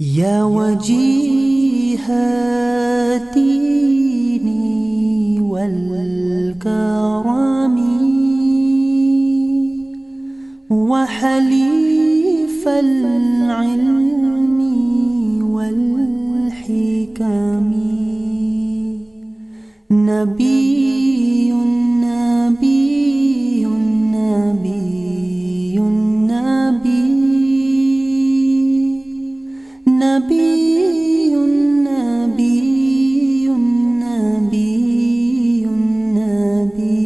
يا وجيه الدين والكرم وحليف العلم والحكم نبي نبي نبي نبي نبي نبي نبي نبي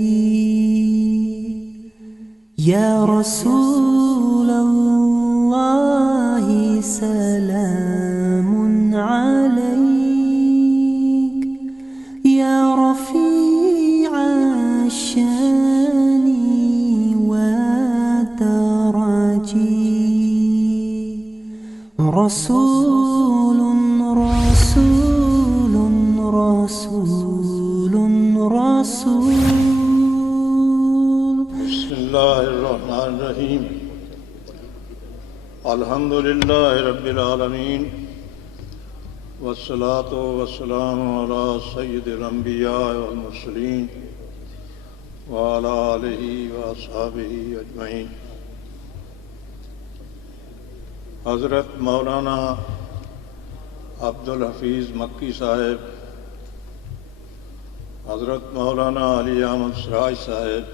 يا رسول الله سلام عليك يا رفيع الشان والدرج رسول رسول رسول رسول. بسم الله الرحمن الرحيم. الحمد لله رب العالمين والصلاة والسلام على سيد الأنبياء والمرسلين وعلى آله وأصحابه أجمعين. حضرت مولانا عبدالحفیظ مکی صاحب، حضرت مولانا علی احمد سراج صاحب،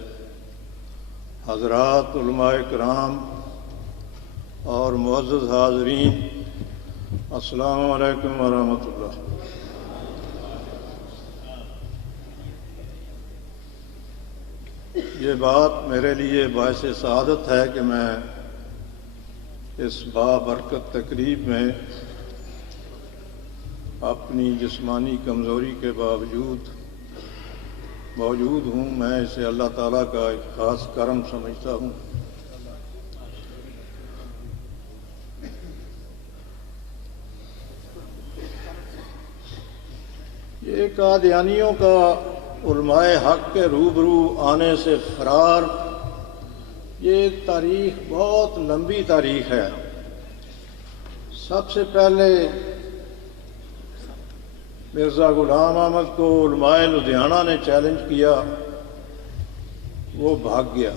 حضرات علماء کرام اور معزز حاضرین، السلام علیکم ورحمۃ اللہ. یہ بات میرے لیے باعث سعادت ہے کہ میں اس بابرکت تقریب میں اپنی جسمانی کمزوری کے باوجود موجود ہوں. میں اسے اللہ تعالیٰ کا ایک خاص کرم سمجھتا ہوں. یہ قادیانیوں کا علماء حق کے روبرو آنے سے فرار، یہ تاریخ بہت لمبی تاریخ ہے. سب سے پہلے مرزا غلام احمد کو علماء لدھیانہ نے چیلنج کیا، وہ بھاگ گیا.